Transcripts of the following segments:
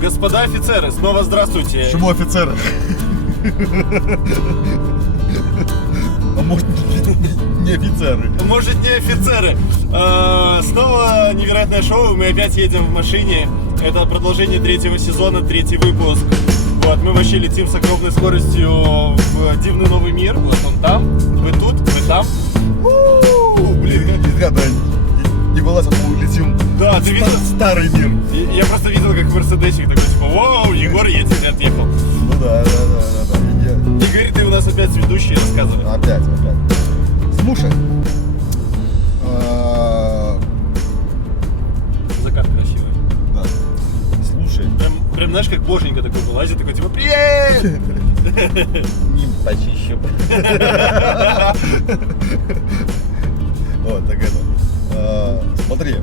Господа офицеры, снова здравствуйте. Почему офицеры? А может не офицеры? Может, не офицеры. Снова невероятное шоу, мы опять едем в машине. Это продолжение третьего сезона, 3-й выпуск. Вот, мы вообще летим с огромной скоростью в дивный новый мир. Вот он там, вы тут, вы там. Блин, ребята, не вылазь, а мы улетим. Да, ты видел? Старый мир. Я просто видел, как Мерседесик такой, типа, вау, Егор едет, отъехал. Ну да. Игорь, ты у нас опять ведущий, рассказывай. Опять. Слушай. Закат красивый. Да. Слушай. Прям, знаешь, как боженька такой вылазит, такой, типа, привет! Ним почищу. Вот, так это. Смотри.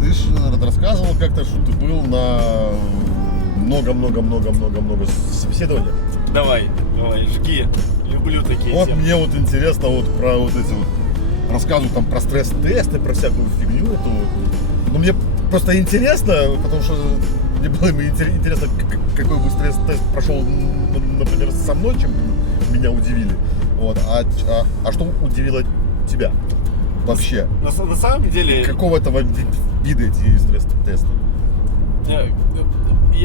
Ты же рассказывал как-то, что ты был на много собеседований. Давай, жги. Люблю такие Вот темы. мне вот интересно вот про вот эти вот рассказывают там про стресс-тесты, про всякую фигню эту вот. Ну мне просто интересно, потому что мне было интересно, какой бы стресс-тест прошел, например, со мной, чем меня удивили. Вот. А что удивило тебя вообще? На самом деле... Какого этого вида эти стресс-тесты?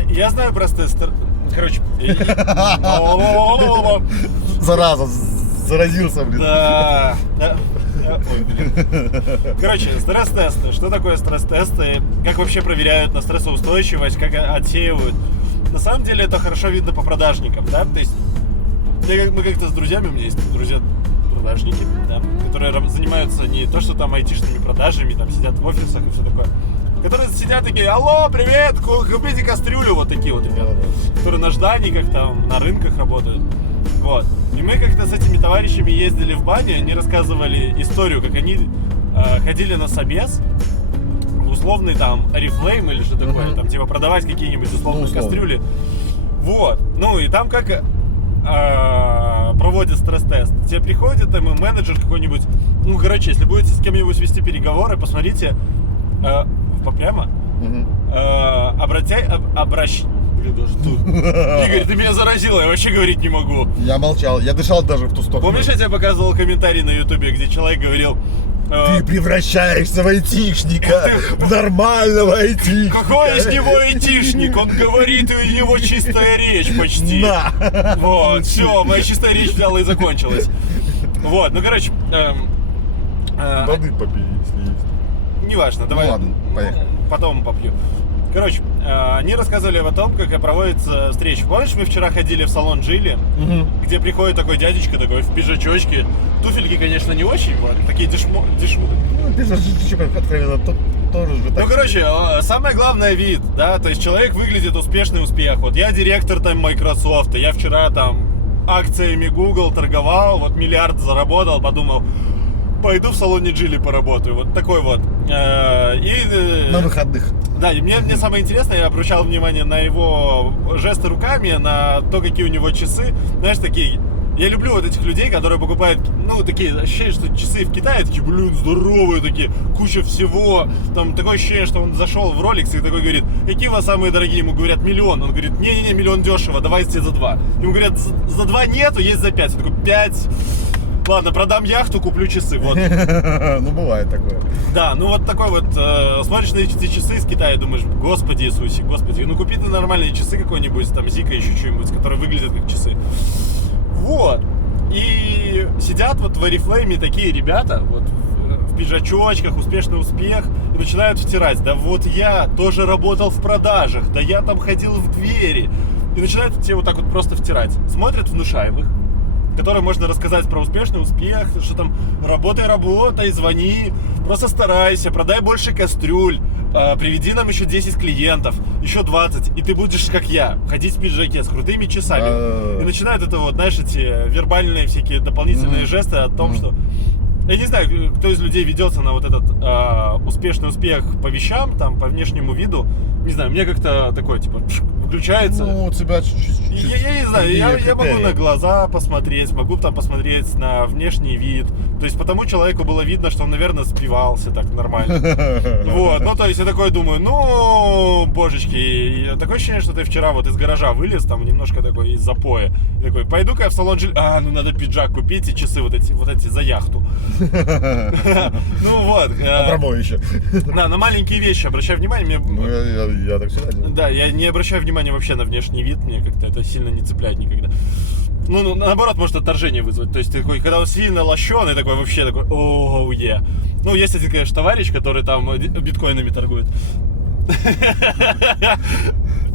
Я знаю про стресс-тесты. Короче... Зараза, заразился, блин. Да. Ой, блин. Короче, стресс-тесты. Что такое стресс-тесты? Как вообще проверяют на стрессоустойчивость? Как отсеивают? На самом деле это хорошо видно по продажникам, да? То есть мы как-то с друзьями, у меня есть друзья-продажники, да, которые занимаются не то, что там айтишными продажами, там сидят в офисах и все такое, которые сидят такие: алло, привет, купите кастрюлю, вот такие вот ребята, которые на жданиках, там, на рынках работают. Вот. И мы как-то с этими товарищами ездили в баню, они рассказывали историю, как они ходили на собес, условный там Oriflame или что такое, там типа продавать какие-нибудь условные кастрюли. Вот. Ну и там как проводят стресс-тест. Тебе приходит там менеджер какой-нибудь, ну короче, если будете с кем-нибудь вести переговоры, посмотрите прямо, Блин, даже тут. Игорь, ты меня заразил, я вообще говорить не могу. Я молчал, я дышал даже в ту сторону. Помнишь, я тебе показывал комментарий на ютубе, где человек говорил: ты превращаешься в айтишника, в нормального айтишника. Какой из него айтишник? Он говорит, и у него чистая речь почти. Да. Вот, все, моя чистая речь взяла и закончилась. Вот, ну короче... Воды попей, если есть. Неважно, давай. Ну ладно, поехали. Потом попью. Короче, они рассказывали о том, как проводится встреча. Помнишь, мы вчера ходили в салон Джили, где приходит такой дядечка, такой в пиджачочке. Туфельки, конечно, не очень, вот, такие дешму. Ну, пиджачок, откровенно, тоже же так. Ну, короче, самое главное — вид, да, то есть человек выглядит успешный успех. Вот я директор там Microsoft, я вчера там акциями Google торговал, вот миллиард заработал, подумал, пойду в салоне Джили поработаю. Вот такой вот. На выходных. Да, и мне самое интересное, я обращал внимание на его жесты руками, на то, какие у него часы. Знаешь, такие... Я люблю вот этих людей, которые покупают, ну, такие, ощущение, что часы в Китае, такие, блин, здоровые такие, куча всего. Там такое ощущение, что он зашел в Rolex и такой говорит: какие у вас самые дорогие? Ему говорят: миллион. Он говорит: не-не-не, миллион дешево, давай тебе за 2. Ему говорят: за 2 нету, есть за 5. Он такой: 5. Ладно, продам яхту, куплю часы, вот. Ну, бывает такое. Да, ну вот такой вот, смотришь на эти часы из Китая, думаешь: Господи Иисусе, Господи, ну купи ты нормальные часы какой-нибудь, там, Зика, еще что-нибудь, которые выглядят как часы. Вот. И сидят вот в Oriflame такие ребята, вот в пиджачочках, успешный успех, и начинают втирать: да вот я тоже работал в продажах, да я там ходил в двери. И начинают тебе вот так вот просто втирать. Смотрят внушаемых, которым можно рассказать про успешный успех, что там работай, звони, просто старайся, продай больше кастрюль, приведи нам еще 10 клиентов, еще 20, и ты будешь, как я, ходить в пиджаке с крутыми часами. И начинают это вот, знаешь, эти вербальные всякие дополнительные жесты о том, что... Я не знаю, кто из людей ведется на вот этот успешный успех по вещам, там, по внешнему виду. Не знаю, мне как-то такое, типа, в включается. Ну, у тебя чуть-чуть... Я не знаю, я могу критерии. на глаза посмотреть, могу там посмотреть на внешний вид. То есть потому человеку было видно, что он, наверное, спивался так нормально. Вот, ну то есть я такой думаю, ну, божечки, и такое ощущение, что ты вчера вот из гаража вылез, там немножко такой из запоя. И такой, пойду-ка я в салон ну надо пиджак купить и часы вот эти за яхту. Ну вот. Абрамовича. Да, на маленькие вещи обращай внимание. Ну, я так всегда делаю. Да, я не обращаю внимания вообще на внешний вид, мне как-то это сильно не цепляет никогда. Ну, наоборот, может отторжение вызвать. То есть, такой, когда он сильно лощеный, такой вообще такой, оу, е. Ну, есть один, конечно, товарищ, который там биткоинами торгует.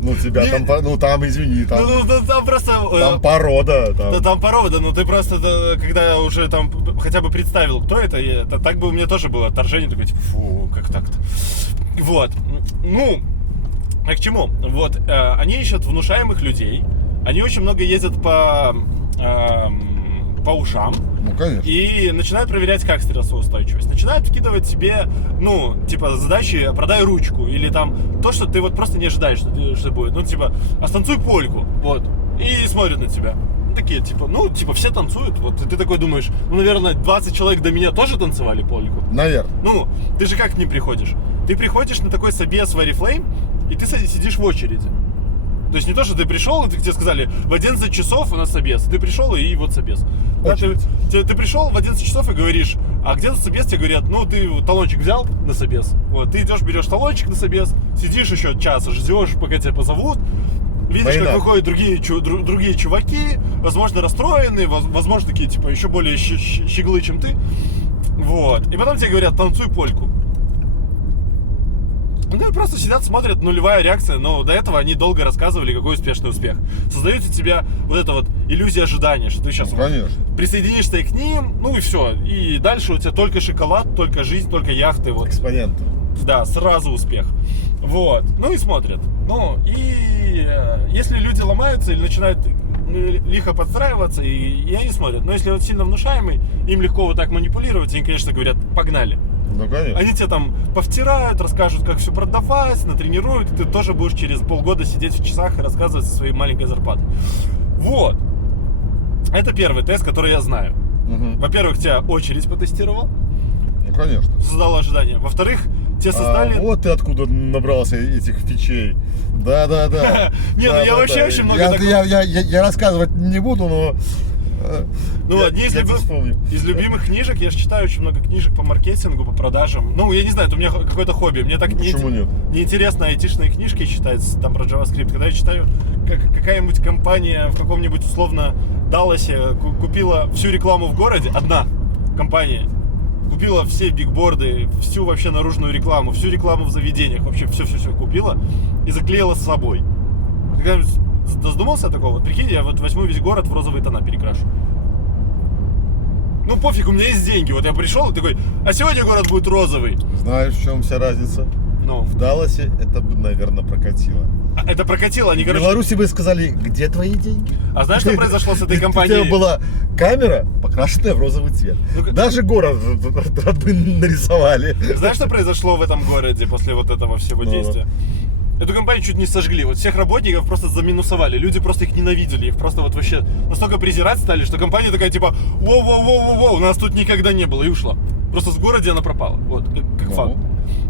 Ну, тебя там, ну, там, извини, там... Ну, там просто... Там порода. Да, там порода, ну ты просто, когда уже там хотя бы представил, кто это, так бы у меня тоже было отторжение, такое, типа, фу, как так-то. Вот, ну, а к чему? Вот, они ищут внушаемых людей, они очень много ездят по ушам. Ну, конечно. И начинают проверять, как стрессоустойчивость. Начинают вкидывать себе, ну, типа, задачи «продай ручку» или там то, что ты вот просто не ожидаешь, что будет. Ну, типа, «а станцуй польку», вот. И смотрят на тебя. Ну, такие, типа, все танцуют. Вот, и ты такой думаешь, ну, наверное, 20 человек до меня тоже танцевали польку. Наверное. Ну, ты же как к ним приходишь? Ты приходишь на такой собес в Oriflame, и ты сидишь в очереди. То есть не то, что ты пришел, и тебе сказали, в 11 часов у нас собес. Ты пришел, и вот собес. Да, ты пришел в 11 часов и говоришь, а где тут собес? Тебе говорят, ну ты талончик взял на собес. Вот, ты идешь, берешь талончик на собес, сидишь еще час, ждешь, пока тебя позовут. Видишь, как выходят другие чуваки, возможно, расстроенные, возможно, такие, типа, еще более щеглы, чем ты. Вот. И потом тебе говорят, танцуй польку. Ну и просто сидят, смотрят, нулевая реакция, но до этого они долго рассказывали, какой успешный успех. Создают у тебя вот это вот иллюзия ожидания, что ты сейчас присоединишься к ним, ну и все. И дальше у тебя только шоколад, только жизнь, только яхты. Вот. Экспоненты. Да, сразу успех. Вот. Ну и смотрят. Ну и если люди ломаются или начинают лихо подстраиваться, и они смотрят. Но если вот сильно внушаемый, им легко вот так манипулировать, они, конечно, говорят, погнали. Ну, конечно. Они тебе там повтирают, расскажут, как все продавать, натренируют, и ты тоже будешь через полгода сидеть в часах и рассказывать со своей маленькой зарплатой. Вот. Это первый тест, который я знаю. Угу. Во-первых, тебя очередь потестировал. Ну, конечно. Создал ожидания. Во-вторых, тебе создали... вот ты откуда набрался этих фичей. Да. Не, ну я вообще очень много... Я рассказывать не буду, но... Ну, одни из любимых книжек, я же читаю очень много книжек по маркетингу, по продажам. Ну, я не знаю, это у меня какое-то хобби. Мне так неинтересно айтишные книжки читать там про JavaScript. Когда я читаю, как какая-нибудь компания в каком-нибудь условно Далласе купила всю рекламу в городе, одна компания купила все бигборды, всю вообще наружную рекламу, всю рекламу в заведениях, вообще все купила и заклеила с собой. Задумался такого? Вот прикинь, я вот возьму весь город в розовые тона перекрашу. Ну пофиг, у меня есть деньги. Вот я пришел и такой, а сегодня город будет розовый. Знаешь, в чем вся разница? Ну. В Далласе это бы, наверное, прокатило. Это прокатило, они, короче... В Беларуси бы сказали, где твои деньги? А знаешь, что произошло с этой компанией? У тебя была камера, покрашенная в розовый цвет. Даже город бы нарисовали. Знаешь, что произошло в этом городе после вот этого всего действия? Эту компанию чуть не сожгли. Вот всех работников просто заминусовали. Люди просто их ненавидели. Их просто вот вообще настолько презирать стали, что компания такая типа воу, у нас тут никогда не было, и ушла. Просто с города она пропала. Вот, как факт.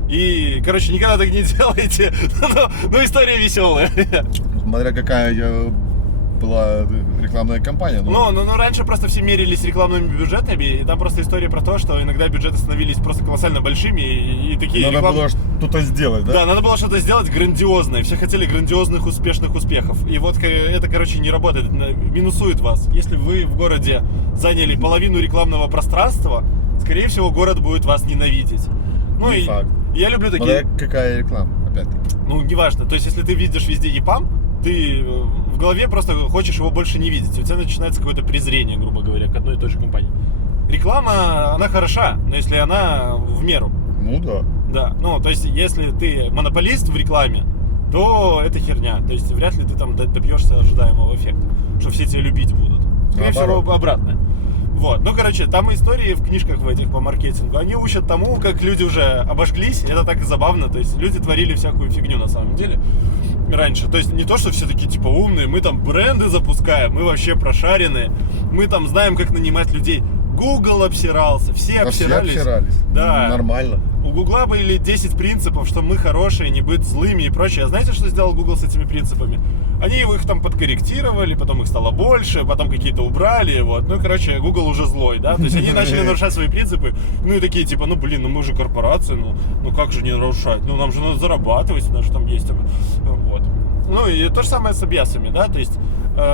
И, короче, никогда так не делайте. Но история веселая. Смотря какая была рекламная кампания. Ну, раньше просто все мерились рекламными бюджетами, и там просто история про то, что иногда бюджеты становились просто колоссально большими, и такие надо было что-то сделать, да? Да, надо было что-то сделать грандиозное. Все хотели грандиозных, успешных успехов. И вот это, короче, не работает, минусует вас. Если вы в городе заняли половину рекламного пространства, скорее всего, город будет вас ненавидеть. Ну и факт. Я люблю такие... Какая реклама, опять-таки? Ну, неважно. То есть, если ты видишь везде ЕПАМ, ты в голове просто хочешь его больше не видеть. У тебя начинается какое-то презрение, грубо говоря, к одной и той же компании. Реклама, она хороша, но если она в меру. Ну да. Да, ну, то есть, если ты монополист в рекламе, то это херня. То есть, вряд ли ты там добьешься ожидаемого эффекта, что все тебя любить будут. Скорее всего, обратно. Вот, ну, короче, там истории в книжках в этих по маркетингу, они учат тому, как люди уже обожглись, это так и забавно, то есть люди творили всякую фигню на самом деле. раньше. То есть не то, что все такие типа умные, мы там бренды запускаем, мы вообще прошаренные, мы там знаем, как нанимать людей. Google обсирался, все обсирались. Все обсирались. Да. Нормально. У Гугла были 10 принципов, что мы хорошие, не быть злыми и прочее. А знаете, что сделал Google с этими принципами? Они их там подкорректировали, потом их стало больше, потом какие-то убрали, вот. Ну, короче, Google уже злой, да? То есть они начали нарушать свои принципы, ну и такие, типа, ну, блин, ну мы же корпорация, ну как же не нарушать? Ну, нам же надо зарабатывать, у нас же там есть, вот. Ну, и то же самое с объясами, да? То есть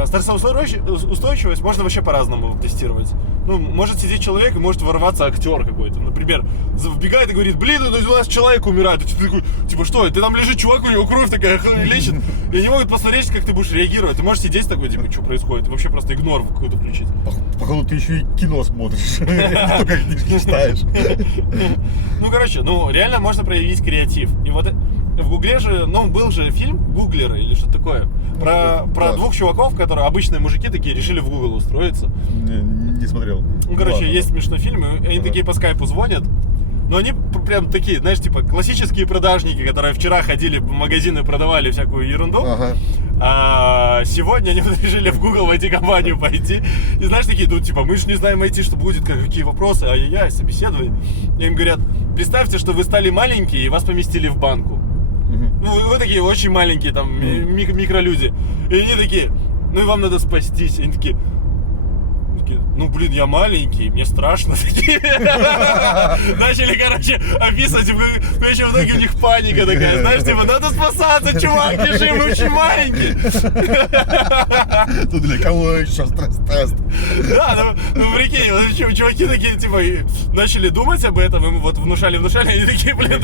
стрессоустойчивость можно вообще по-разному тестировать. Ну, может сидеть человек и может ворваться актер какой-то. Например, вбегает и говорит, блин, ну у нас человек умирает. И ты такой, типа, что, ты там лежит чувак, у него кровь такая лечит. И они могут посмотреть, как ты будешь реагировать. Ты можешь сидеть такой, типа, что происходит? Вообще просто игнор какой-то включить. Походу, ты еще и кино смотришь. Только книжки читаешь. Ну, короче, реально можно проявить креатив. И вот в Гугле же, был же фильм «Гуглеры» или что такое. Про двух чуваков, которые обычные мужики такие, решили в Google устроиться. Не смотрел. Ну, короче, есть смешной фильм, и они такие по скайпу звонят. Но они прям такие, знаешь, типа классические продажники, которые вчера ходили в магазины и продавали всякую ерунду. Ага. А сегодня они решили в Google в IT-компанию пойти. И знаешь, такие, типа, мы же не знаем IT, что будет, какие вопросы, ай-яй-яй, собеседование. И им говорят, представьте, что вы стали маленькие и вас поместили в банку. Ну, вы такие очень маленькие, там, микролюди. И они такие, ну и вам надо спастись. И они такие, ну, блин, я маленький, мне страшно. Начали, короче, описывать, ну, еще в итоге у них паника такая, знаешь, типа, надо спасаться, чувак, бежим, мы очень маленькие. Тут для кого еще стресс-тест? Да, ну, прикинь, вот чуваки такие, типа, начали думать об этом, им вот внушали, они такие, блин,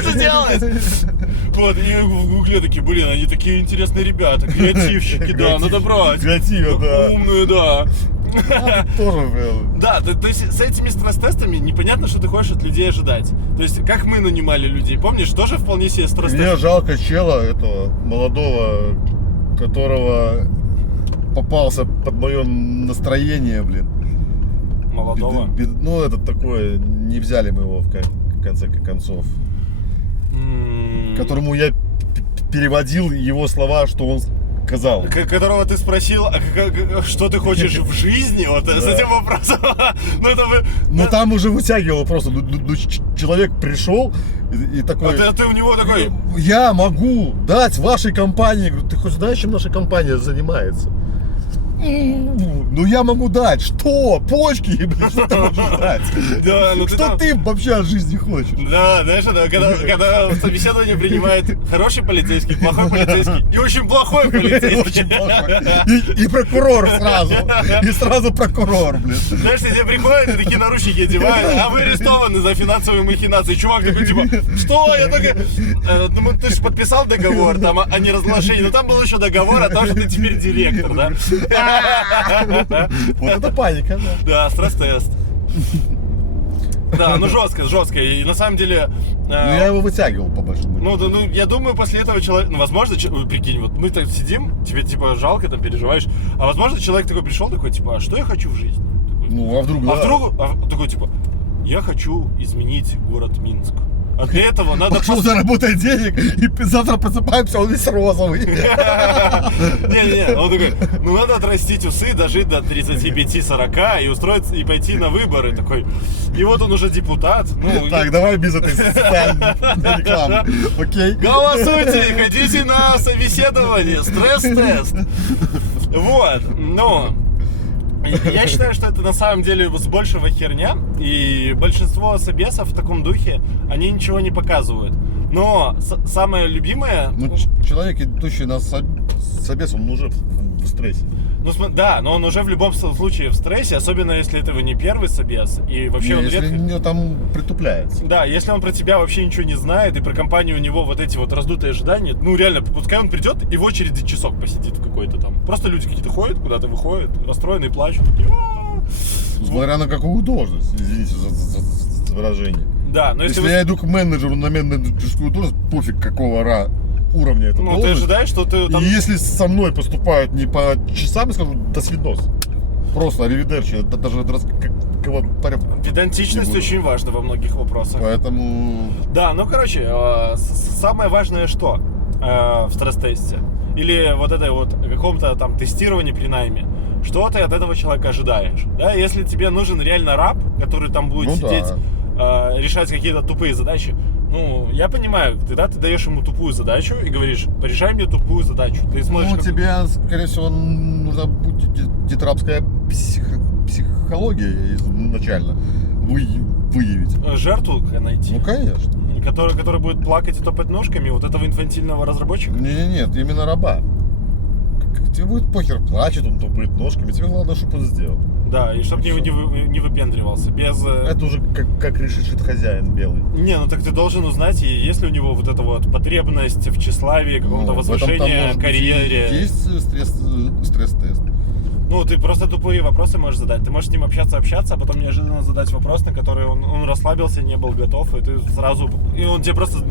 что делать? Вот, и в Гугле такие, блин, они такие интересные ребята, креативщики, да, надо брать. Креативно, да. Умные, да. Тоже, блин. Да, то есть с этими стресс-тестами непонятно, что ты хочешь от людей ожидать. То есть, как мы нанимали людей, помнишь, тоже вполне себе стресс-тест. Мне жалко чела этого молодого, которого попался под мое настроение, блин. Молодого? Ну, этот такой, не взяли мы его в конце концов. Которому я переводил его слова, что он сказал. Которого ты спросил, что ты хочешь в жизни, вот с этим вопросом. Ну там уже вытягивало просто. Человек пришел и такой. А ты у него такой. Я могу дать вашей компании. Говорю, ты хоть знаешь, чем наша компания занимается? Ну я могу дать. Что? Почки? Что ты можешь дать? Да, что ты вообще от жизни хочешь? Да, знаешь, когда в собеседование принимает хороший полицейский, плохой полицейский и очень плохой полицейский. Очень плохой. И прокурор сразу. И сразу прокурор, блин. Знаешь, тебе приходят и такие наручники одевают, а вы арестованы за финансовые махинации. Чувак такой, типа, что? Я такой, ну ты же подписал договор там о неразглашении, но там был еще договор о том, что ты теперь директор, да? Вот это паника, да. Да, стресс-тест. Да, ну жестко. И на самом деле... Ну я его вытягивал по большому. Ну, я думаю, после этого человек... Ну, возможно, прикинь, вот мы так сидим, тебе типа жалко, там переживаешь, а возможно, человек такой пришел, такой, типа, а что я хочу в жизни? Такой, ну, а вдруг... такой, типа, я хочу изменить город Минск. А для этого надо... Пошел заработать денег, и завтра просыпаемся, он весь розовый. Не-не-не, он такой, ну надо отрастить усы, дожить до 35-40 и устроиться, и пойти на выборы. Такой, и вот он уже депутат. Так, давай без этой социальной рекламы, окей? Голосуйте, ходите на собеседование, стресс-тест. Вот, я считаю, что это на самом деле с большего херня, и большинство собесов в таком духе, они ничего не показывают. Но самое любимое... Ну, человек, идущий на собес, он уже в стрессе. Ну, да, но он уже в любом случае в стрессе, особенно если это не первый собес, и вообще он если редко... там притупляется. Да, если он про тебя вообще ничего не знает, и про компанию у него вот эти вот раздутые ожидания, ну реально, пускай он придет и в очереди часок посидит в какой-то там. Просто люди какие-то ходят, куда-то выходят, расстроенные, плачут. Такие, смотря на какую должность, извините за выражение. Да, но если я иду к менеджеру на менеджерскую должность, пофиг какого уровня это должность. Ну, ты ожидаешь, что ты там... И если со мной поступают не по часам, я скажу, до свидос. Просто аривидерчи, это даже педантичность очень важна во многих вопросах. Поэтому... Да, ну, короче, самое важное что? в стресс-тесте, или вот это вот каком-то там тестировании при найме, что ты от этого человека ожидаешь, да? Если тебе нужен реально раб, который там будет Ну сидеть, да. решать какие-то тупые задачи, ну, я понимаю, ты даешь ему тупую задачу и говоришь, порешай мне тупую задачу. Ты смотришь, Ну, как- тебе, скорее всего, нужна будет детрапская психология изначально выявить. жертву найти, Ну, конечно. который будет плакать и топать ножками вот этого инфантильного разработчика. Нет, именно раба. Тебе будет похер, плачет, он тупает ножками, тебе главное, чтобы он сделал. Да, и чтобы не выпендривался. Без... Это уже как решит хозяин белый. Не, ну так ты должен узнать, и есть ли у него вот эта вот потребность в тщеславии, каком-то Ну, в этом там, возвышении, может быть, карьере. и есть стресс-тест. Ну, ты просто тупые вопросы можешь задать. Ты можешь с ним общаться, а потом неожиданно задать вопрос, на который он расслабился, не был готов, и ты сразу... И он тебе просто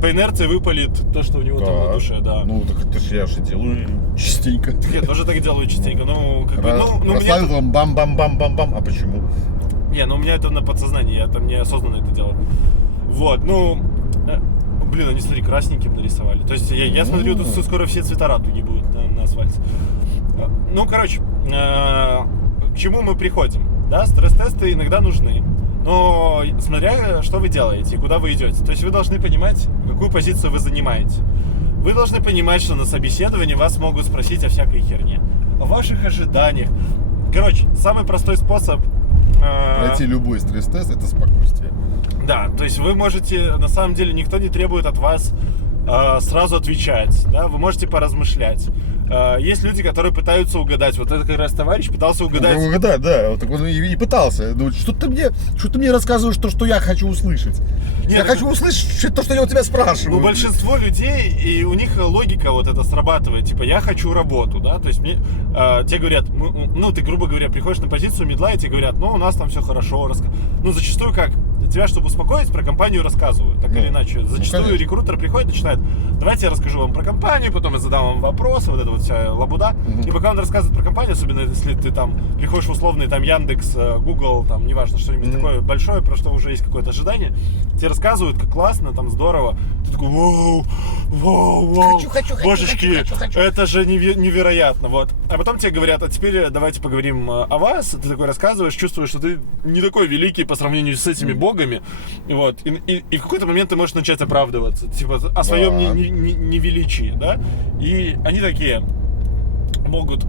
по инерции выпалит то, что у него там на душе, да. Ну, так это ж я же делаю частенько. Я тоже так делаю частенько. Ну, как бы, ну, Расслабил, там бам-бам-бам-бам-бам. А почему? Не, ну у меня это на подсознании, я там неосознанно это делал. Вот, ну... Блин, они, смотри, красненьким нарисовали. То есть я смотрю, тут скоро все цвета радуги будут на асфальте. Ну, короче, к чему мы приходим? Да, стресс-тесты иногда нужны. Но смотря, что вы делаете и куда вы идете. То есть вы должны понимать, какую позицию вы занимаете. Вы должны понимать, что на собеседовании вас могут спросить о всякой херне. О ваших ожиданиях. Короче, самый простой способ... Пройти любой стресс-тест — это спокойствие. Да, то есть вы можете, на самом деле, никто не требует от вас сразу отвечать, да, вы можете поразмышлять. Есть люди, которые пытаются угадать. Вот это как раз товарищ пытался угадать. Ну, да, вот так он и пытался. Ну, что ты мне рассказываешь то, что я хочу услышать? Я хочу услышать то, что я у тебя спрашиваю. Ну, большинство людей, и у них логика вот это срабатывает, типа, я хочу работу, да, то есть мне, тебе говорят, ну, ты, грубо говоря, приходишь на позицию медла, и тебе говорят, ну, у нас там все хорошо, ну, зачастую как, тебя, чтобы успокоить, про компанию рассказывают, так или иначе, зачастую рекрутер приходит, начинает, давайте я расскажу вам про компанию, потом я задам вам вопросы, вот это вот вся лабуда, и пока он рассказывает про компанию, особенно если ты там приходишь в условный там Яндекс, Google, там, неважно, что-нибудь такое большое, про что уже есть какое-то ожидание, тебе рассказывают, как классно, там, здорово, ты такой, вау, Хочу, божечки, хочу. это же невероятно, вот. А потом тебе говорят, а теперь давайте поговорим о вас, ты такой рассказываешь, чувствуешь, что ты не такой великий по сравнению с этими богами, вот, и в какой-то момент ты можешь начать оправдываться, типа, о своем невеличии, да, и они такие могут,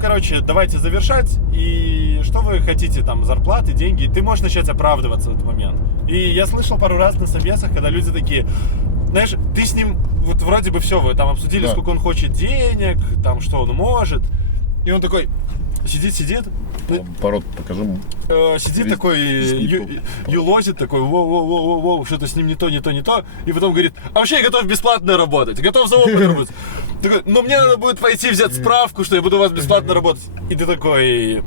короче, давайте завершать. И что вы хотите, там, зарплаты, деньги? Ты можешь начать оправдываться в этот момент. И я слышал пару раз на собесах, когда люди такие, знаешь, ты с ним, вот вроде бы все, вы там обсудили, сколько он хочет денег, там, что он может. И он такой сидит. Пород покажу. Сидит такой, юлозит такой, воу, что-то с ним не то. И потом говорит, а вообще я готов бесплатно работать, готов за опыт работать. Такой, но мне надо будет пойти взять справку, что я буду у вас бесплатно работать. И ты такой,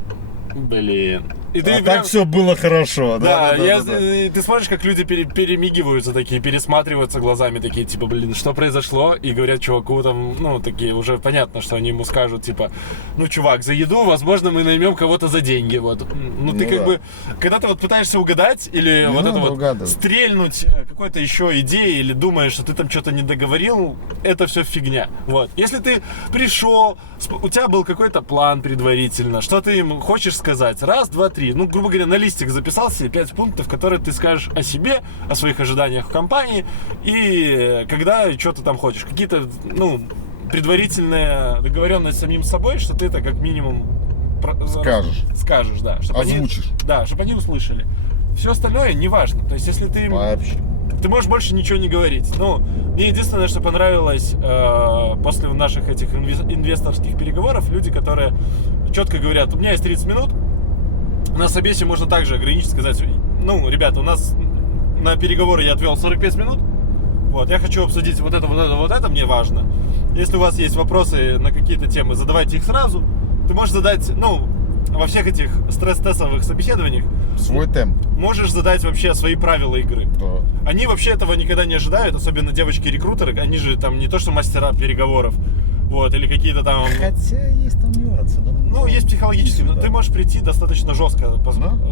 блин. И ты так все было хорошо, да? Ты смотришь, как люди перемигиваются такие, пересматриваются глазами такие, типа, блин, что произошло? И говорят чуваку там, ну, такие, уже понятно, что они ему скажут, типа, ну, чувак, за еду, возможно, мы наймем кого-то за деньги, вот. Ну, ты как бы, когда ты вот пытаешься угадать или вот это вот стрельнуть какой-то еще идеей или думаешь, что ты там что-то не договорил, это все фигня, вот. Если ты пришел, у тебя был какой-то план предварительно, что ты им хочешь сказать, раз, два, три, ну, грубо говоря, на листик записал себе 5 пунктов, которые ты скажешь о себе, о своих ожиданиях в компании, и когда что-то там хочешь, какие-то, ну, предварительная договоренность с самим собой, что ты это как минимум скажешь, да, чтобы озвучишь. Чтобы они услышали. Все остальное не важно, то есть если ты... Вообще. Ты можешь больше ничего не говорить. Ну, мне единственное, что понравилось после наших этих инвесторских переговоров, люди, которые четко говорят, у меня есть 30 минут, на собесе можно также ограничить, сказать, ну, ребята, у нас на переговоры я отвел 45 минут, вот, я хочу обсудить вот это, мне важно. Если у вас есть вопросы на какие-то темы, задавайте их сразу. Ты можешь задать, ну, во всех этих стресс-тестовых собеседованиях свой темп. Можешь задать вообще свои правила игры. Да. Они вообще этого никогда не ожидают, особенно девочки-рекрутеры, они же там не то что мастера переговоров, вот, или какие-то там... Хотя есть там нюансы. Ну, есть психологические, но ты можешь прийти достаточно жестко,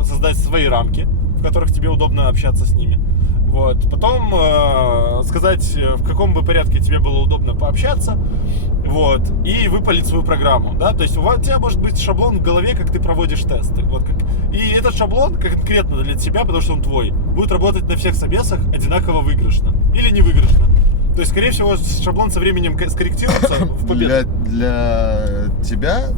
создать свои рамки, в которых тебе удобно общаться с ними. Вот. Потом сказать, в каком бы порядке тебе было удобно пообщаться. Вот. И выпалить свою программу. Да? То есть у тебя может быть шаблон в голове, как ты проводишь тесты. Вот как. И этот шаблон конкретно для тебя, потому что он твой, будет работать на всех собесах одинаково выигрышно. Или не выигрышно. То есть, скорее всего, шаблон со временем скорректируется в победу. Для тебя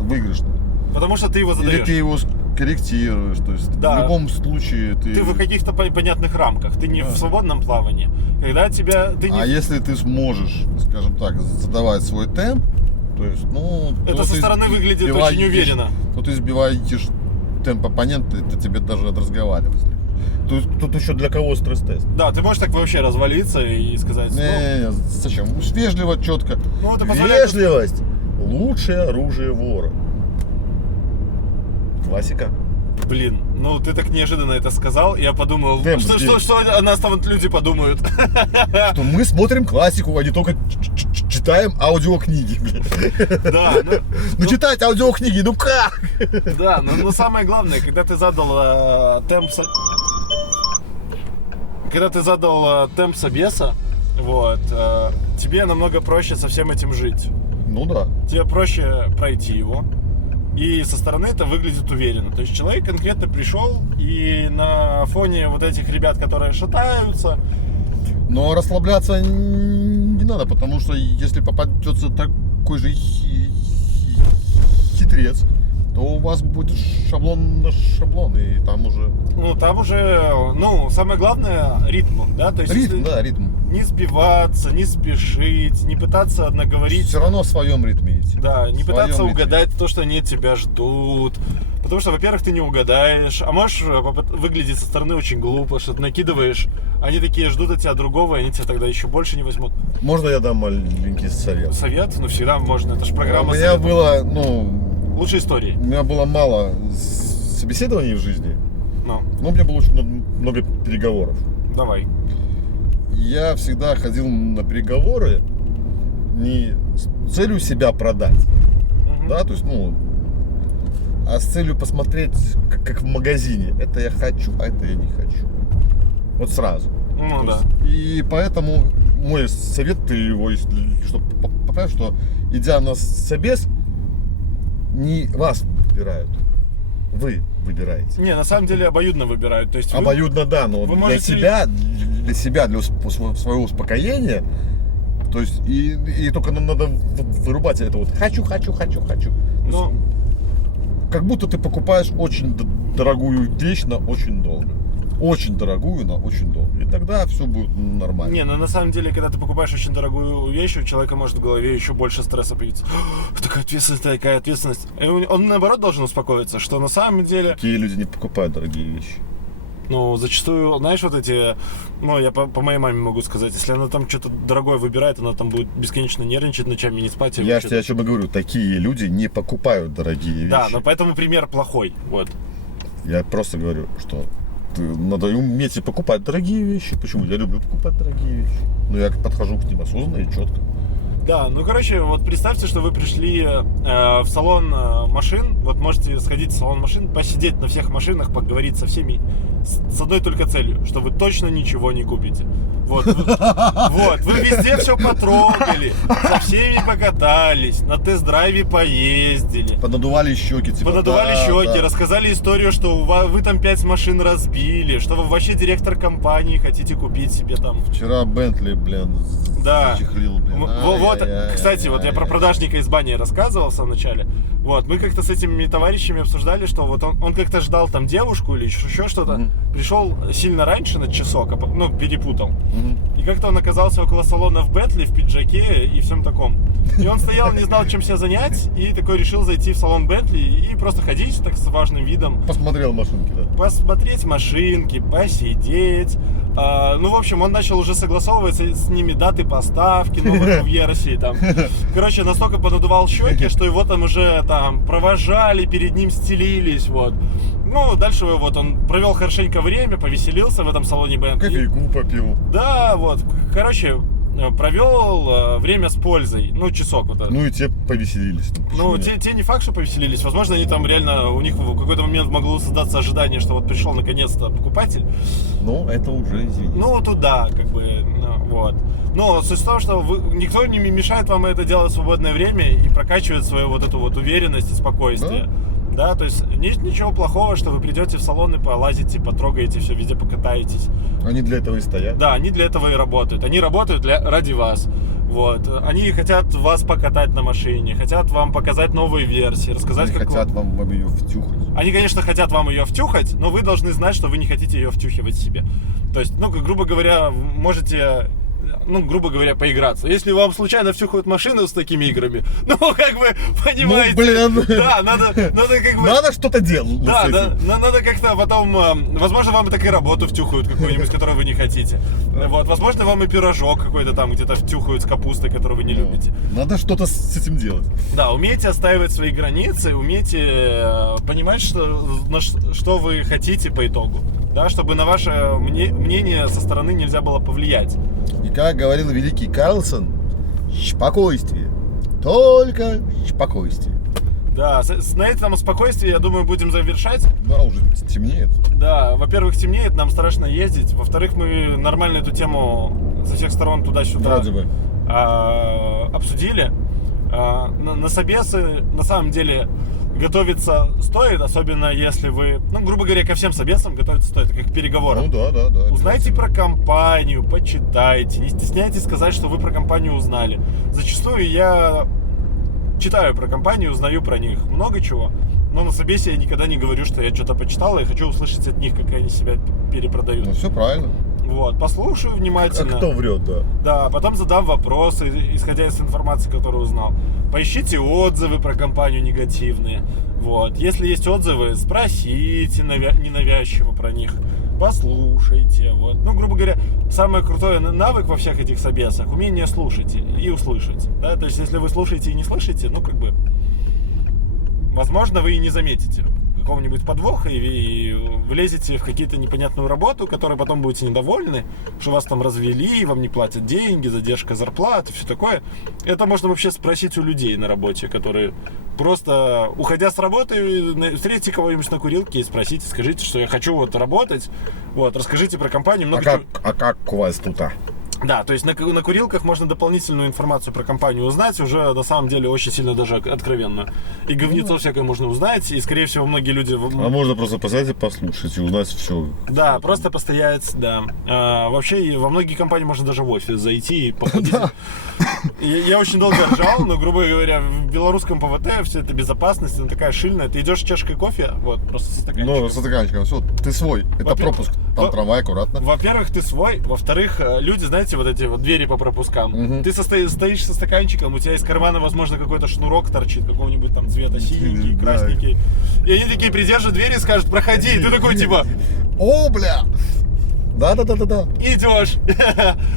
выигрышно. Потому что ты его задаешь. Или ты его корректируешь, то есть Да. в любом случае Ты в каких-то понятных рамках, ты не в свободном плавании. Когда тебя... Ты не... А если ты сможешь, скажем так, задавать свой темп, то есть, ну... Это то со ты стороны выглядит сбиваешь- очень уверенно. То ты сбиваешь темп оппонента, это тебе даже разговаривать. Тут еще для кого стресс-тест? Да, ты можешь так вообще развалиться и сказать... Не, зачем? Вежливо, четко. Ну, это позволяет... Вежливость – лучшее оружие вора. Классика. Блин, ну ты так неожиданно это сказал, и я подумал, Темп что сбил. о нас там люди подумают. Что мы смотрим классику, а не только читаем аудиокниги, блядь. Да, Ну читать аудиокниги, ну как? да, но самое главное, когда ты задал темп... Когда ты задал темп собеса, вот, тебе намного проще со всем этим жить. Ну да. Тебе проще пройти его. И со стороны это выглядит уверенно. То есть человек конкретно пришел, и на фоне вот этих ребят, которые шатаются... Но расслабляться не надо, потому что если попадется такой же хитрец, то у вас будет шаблон на шаблон, и там уже... Ну, там уже, самое главное, ритм, да? То есть Ритм, если да, ритм. не сбиваться, не спешить, не пытаться наговорить... Все равно в своем ритме идти. Да, не В пытаться своем угадать то, что они тебя ждут. Потому что, во-первых, ты не угадаешь, а можешь выглядеть со стороны очень глупо, что ты накидываешь, они такие ждут от тебя другого, и они тебя тогда еще больше не возьмут. Можно я дам маленький совет? Совет? Ну, всегда можно, это же программа У меня советов. было, Лучшие истории. у меня было мало собеседований в жизни, Ну, но у меня было очень много переговоров. давай. Я всегда ходил на переговоры не с целью себя продать, Мгм. да, то есть, а с целью посмотреть, как в магазине. Это я хочу, а это я не хочу. Вот сразу. Ну, То да. есть, и поэтому мой совет, ты его, если что, поправь, что идя на собес, не вас выбирают, вы выбираете. Не, на самом деле обоюдно выбирают. То есть вы- Обоюдно, да, но вы для можете- себя, для своего успокоения, то есть и только нам надо вырубать это вот хочу. То есть, Ну, как будто ты покупаешь очень дорогую вещь на очень долго. Очень дорогую на очень долго. И тогда все будет нормально. не, но на самом деле, когда ты покупаешь очень дорогую вещь, у человека может в голове еще больше стресса появиться. Такая ответственность. И он наоборот должен успокоиться, что на самом деле, Такие люди не покупают дорогие вещи. ну, зачастую, знаешь, вот эти, я по моей маме могу сказать, если она там что-то дорогое выбирает, она там будет бесконечно нервничать, ночами не спать. и Я вот же тебе о чем и говорю. Такие люди не покупают дорогие вещи. Да, но поэтому пример плохой, вот. Я просто говорю, что надо уметь и покупать дорогие вещи. Почему? Я люблю покупать дорогие вещи. Но я подхожу к ним осознанно и четко. Да, ну короче, вот представьте, что вы пришли в салон машин, вот можете сходить в салон машин, посидеть на всех машинах, поговорить со всеми с одной только целью, что вы точно ничего не купите. Вот, вы везде все потрогали, со всеми покатались, на тест-драйве поездили. Понадували щеки. Типа, Понадували да, щеки, да. рассказали историю, что вы там 5 машин разбили, что вы вообще директор компании, хотите купить себе там. Вчера Бентли, блин, Да. зачехлил, блин. Вот, кстати, вот я про продажника из бани рассказывал в самом начале. Вот, мы как-то с этими товарищами обсуждали, что вот он как-то ждал там девушку или еще что-то. Мгм. Пришел сильно раньше на часок, перепутал. Мгм. И как-то он оказался около салона в Бентли, в пиджаке и всем таком. И он стоял, не знал, чем себя занять, и такой решил зайти в салон Бентли и просто ходить так с важным видом. Посмотрел машинки, да. Посмотреть машинки, посидеть. В общем, он начал уже согласовывать с ними даты поставки новых в Еросе. Там. Короче, настолько понадувал щеки, что его там уже там провожали, перед ним стелились. Вот. Ну, дальше вот он провел хорошенько время, повеселился в этом салоне Бентли. Кофейку попил. Да, вот. Короче, провел время с пользой, ну, часок вот этот. Ну и те повеселились. Ну, те не факт, что повеселились. Возможно, они там реально, у них в какой-то момент могло создаться ожидание, что вот пришел наконец-то покупатель. Ну, это уже, извини. Ну, тут да, как бы, ну, вот. Но суть в том, что никто не мешает вам это делать в свободное время и прокачивает свою вот эту вот уверенность и спокойствие. Да, то есть нет ничего плохого, что вы придете в салон и полазите, потрогаете все, везде покатаетесь. Они для этого и стоят. Да, они для этого и работают. Они работают ради вас. Вот. Они хотят вас покатать на машине, хотят вам показать новые версии, рассказать, Они как хотят вам ее втюхать. Они, конечно, хотят вам ее втюхать, но вы должны знать, что вы не хотите ее втюхивать себе. То есть, ну, грубо говоря, можете, ну, грубо говоря, поиграться. Если вам случайно втюхают машину с такими играми, ну, как бы, понимаете. Ну, блин. Да, надо как бы... Надо что-то делать. Да, с этим. надо как-то потом, возможно, вам так и работу втюхают какую-нибудь, которую вы не хотите. Вот, возможно, вам и пиражок какой-то там где-то втюхают с капустой, которую вы не любите. Надо что-то с этим делать. Да, умейте отстаивать свои границы, умейте понимать, что вы хотите по итогу. Да, чтобы на ваше мнение со стороны нельзя было повлиять. И как говорил великий Карлсон, спокойствие. Только спокойствие. Да, на этом спокойствии, я думаю, будем завершать. Да, уже темнеет. Да, во-первых, темнеет, нам страшно ездить. Во-вторых, мы нормально эту тему со всех сторон туда-сюда Вроде бы. Обсудили. На собесы, на самом деле, готовиться стоит, особенно если вы, ну, грубо говоря, ко всем собесам готовиться стоит, как к переговорам. Ну да. Узнайте про компанию, почитайте, не стесняйтесь сказать, что вы про компанию узнали. Зачастую я читаю про компанию, узнаю про них много чего, но на собесе я никогда не говорю, что я что-то почитал, и хочу услышать от них, как они себя перепродают. Ну все правильно. Вот, послушаю внимательно. А кто врет, да? Да, потом задам вопросы, исходя из информации, которую узнал. Поищите отзывы про компанию негативные. Вот. Если есть отзывы, спросите ненавязчиво про них. Послушайте. Вот. Ну, грубо говоря, самый крутой навык во всех этих собесах — умение слушать и услышать. Да? То есть, если вы слушаете и не слышите, ну, как бы, возможно, вы и не заметите какого-нибудь подвоха и влезете в какие-то непонятную работу, которой потом будете недовольны, что вас там развели, вам не платят деньги, задержка зарплаты, все такое. Это можно вообще спросить у людей на работе, которые просто, уходя с работы, встретите кого-нибудь на курилке и спросите, скажите, что я хочу вот работать, вот, расскажите про компанию. А как у вас тут? Да, то есть на курилках можно дополнительную информацию про компанию узнать, уже на самом деле очень сильно даже откровенную. И говнецов всякое можно узнать, и, скорее всего, многие люди... А можно просто посадить и послушать, и узнать все. Да, просто постоять, да. Вообще, во многие компании можно даже в офис зайти и походить. Я очень долго ржал, но, грубо говоря, в белорусском ПВТ все это безопасность, она такая шильная. Ты идешь с чашкой кофе, вот, просто со стаканчиком. Ну, со стаканчиком, все, ты свой. Это пропуск, там трамвай, аккуратно. Во-первых, ты свой, во-вторых, люди, знаете, вот эти вот двери по пропускам. Ты стоишь со стаканчиком, у тебя из кармана, возможно, какой-то шнурок торчит, какого-нибудь там цвета, синенький, красненький. И они такие придержат двери и скажут: проходи, и ты такой типа: о, бля! Да. Идешь.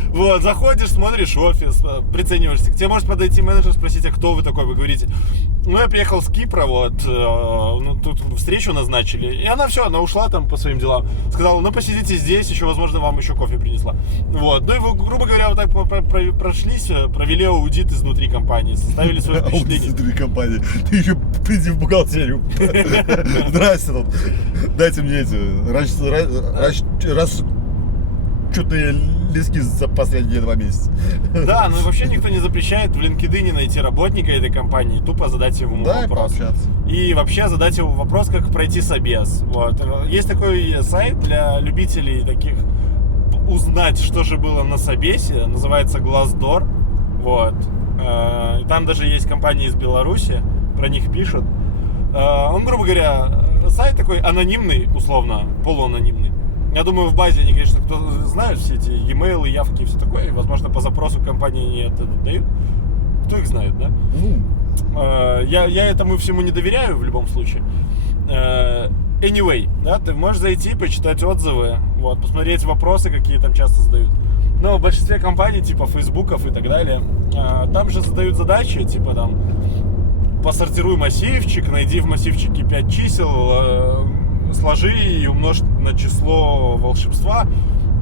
Вот, заходишь, смотришь офис, прицениваешься. К тебе может подойти менеджер, спросить: а кто вы такой? Вы говорите: ну, я приехал с Кипра, вот, ну, тут встречу назначили. И она ушла там по своим делам. Сказала: ну, посидите здесь, еще, возможно, вам еще кофе принесла. Вот, ну, и вы, грубо говоря, вот так прошлись, провели аудит изнутри компании, составили свое впечатление. Аудит изнутри компании. Ты еще приди в бухгалтерию. Здрасте, дайте мне эти расчетные листки за последние 2 месяца. Да, но вообще никто не запрещает в LinkedIn найти работника этой компании, тупо задать ему вопрос. И вообще задать ему вопрос, как пройти собес. Вот. Есть такой сайт для любителей таких узнать, что же было на собесе, называется Glassdoor. Вот. Там даже есть компании из Беларуси, про них пишут. Он, грубо говоря, сайт такой анонимный, условно, полуанонимный. Я думаю, в базе они, конечно, кто знает все эти e-mail, явки и все такое, и, возможно, по запросу компании они это дают. Кто их знает, да? Я этому всему не доверяю в любом случае. Anyway, да, ты можешь зайти, почитать отзывы, вот, посмотреть вопросы, какие там часто задают. Но в большинстве компаний, типа фейсбуков и так далее, там же задают задачи, типа там: посортируй массивчик, найди в массивчике 5 чисел, сложи и умножь на число волшебства.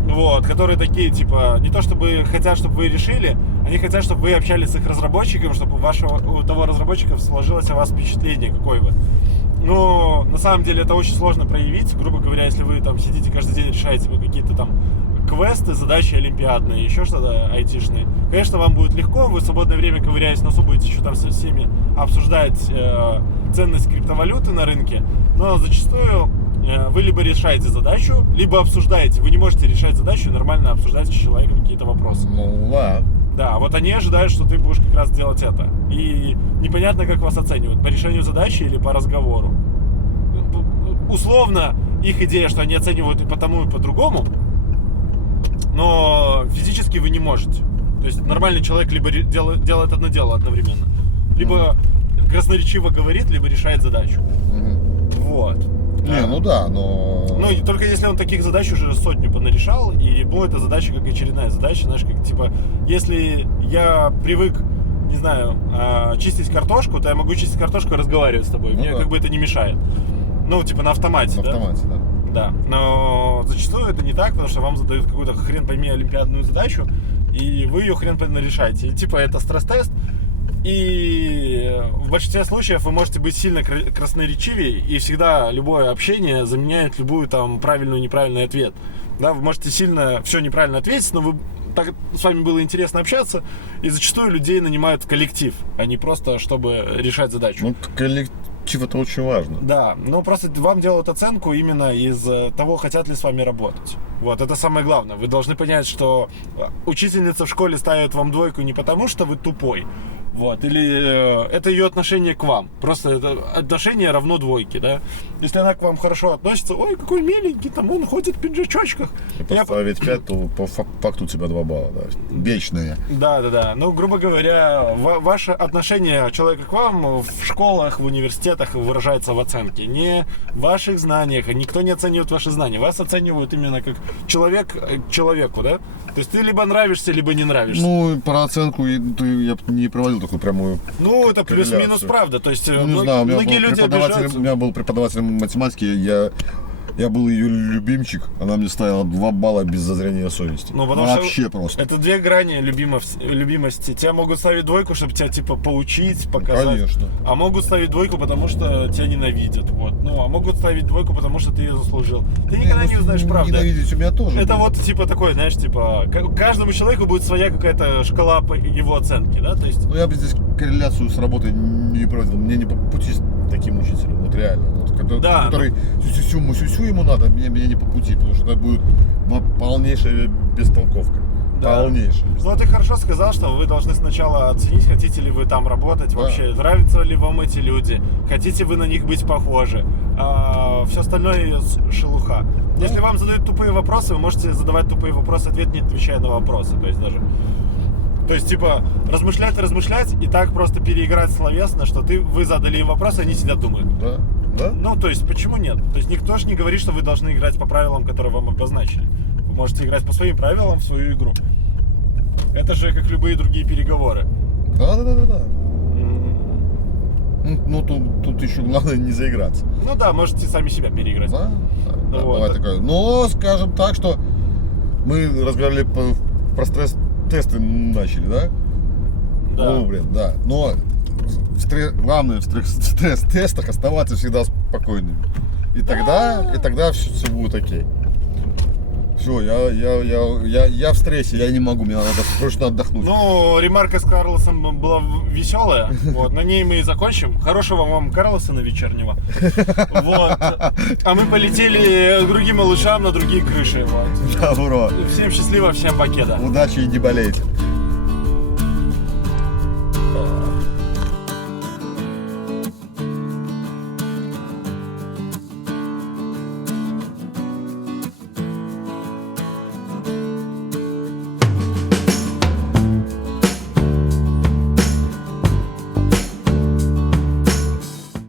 вот, которые такие, типа, не то чтобы хотят, чтобы вы решили, они хотят, чтобы вы общались с их разработчиком, чтобы у того разработчика сложилось о вас впечатление, какой вы. Но на самом деле это очень сложно проявить, грубо говоря, если вы там сидите каждый день, решаете какие-то там квесты, задачи олимпиадные, еще что-то айтишные. Конечно, вам будет легко, вы в свободное время, ковыряясь в носу, будете еще там со всеми обсуждать ценность криптовалюты на рынке, но зачастую вы либо решаете задачу, либо обсуждаете. Вы не можете решать задачу и нормально обсуждать с человеком какие-то вопросы. Ну, да. Да, вот они ожидают, что ты будешь как раз делать это. И непонятно, как вас оценивают, по решению задачи или по разговору. Условно, их идея, что они оценивают и по тому, и по другому, но физически вы не можете. То есть нормальный человек либо делает одно дело одновременно, либо красноречиво говорит, либо решает задачу. Вот. Не, ну да, но... Ну, и только если он таких задач уже сотню понарешал, и ему эта задача как очередная задача, знаешь, как типа, если я привык, не знаю, чистить картошку, то я могу чистить картошку и разговаривать с тобой. Ну, мне да. как бы это не мешает. Ну, типа на автомате, На да? автомате, да. Да. Но зачастую это не так, потому что вам задают какую-то хрен пойми олимпиадную задачу, и вы ее хрен пойми решаете. И типа это стресс-тест. И в большинстве случаев вы можете быть сильно красноречивее, и всегда любое общение заменяет любую там правильный и неправильный ответ. Да, вы можете сильно все неправильно ответить, но так, с вами было интересно общаться, и зачастую людей нанимают в коллектив, а не просто чтобы решать задачу. Ну, коллектив это очень важно. Да, но просто вам делают оценку именно из того, хотят ли с вами работать. Вот, это самое главное. Вы должны понять, что учительница в школе ставит вам двойку не потому, что вы тупой, вот, или это ее отношение к вам. Просто это отношение равно двойке, да. Если она к вам хорошо относится, ой, какой миленький, там он ходит в пиджачочках. И поставить 5, то по факту у тебя 2 балла, да. Вечные. Да. Ну, грубо говоря, ваше отношение человека к вам в школах, в университетах выражается в оценке. Не в ваших знаниях. Никто не оценивает ваши знания. Вас оценивают именно как человек к человеку, да? То есть ты либо нравишься, либо не нравишься. Ну, про оценку я не проводил такую прямую. Ну, это плюс-минус корреляцию. правда. То есть Ну, не знаю, многие люди обижаются. у меня был преподаватель математики, я был ее любимчик, она мне ставила 2 балла без зазрения совести. Ну, потому что вообще просто. это две грани любимости. Тебя могут ставить двойку, чтобы тебя типа поучить, показать. Конечно. А могут ставить двойку, потому что тебя ненавидят. Вот. Ну, а могут ставить двойку, потому что ты ее заслужил. Ты никогда не узнаешь правду. Ненавидеть у меня тоже. Это было. вот типа такой, знаешь, типа каждому человеку будет своя какая-то шкала по его оценке, да, то есть. Ну, я бы здесь корреляцию с работой не проводил. Мне не по пути с таким учителем, вот реально. Вот, который сю-сю ему надо, мне не по пути, потому что это будет полнейшая бестолковка. Да. Полнейшая. Ну, ты хорошо сказал, что вы должны сначала оценить, хотите ли вы там работать, Да. вообще, нравятся ли вам эти люди, хотите вы на них быть похожи. А все остальное шелуха. Если вам задают тупые вопросы, вы можете задавать тупые вопросы, ответ не отвечая на вопросы. То есть, типа, размышлять и так просто переиграть словесно, что вы задали им вопрос, и они сидят думают. Да? Ну, то есть, почему нет? То есть, никто же не говорит, что вы должны играть по правилам, которые вам обозначили. Вы можете играть по своим правилам в свою игру. Это же как любые другие переговоры. Да. Ну, тут еще главное не заиграться. Ну да, можете сами себя переиграть. Да, Вот. бывает такое. Но, скажем так, что мы разговаривали про стресс-тесты начали, да? Да. О, блин, да. Но главное в стресс-тестах оставаться всегда спокойным. И тогда все будет окей. Все, я в стрессе, я не могу, мне надо срочно отдохнуть. Ну, ремарка с Карлосом была веселая. Вот, на ней мы и закончим. Хорошего вам Карлосона вечернего. Вот. А мы полетели к другим малышам на другие крыши. Вот. Добро. Всем счастливо, всем покеда. Удачи и не болейте.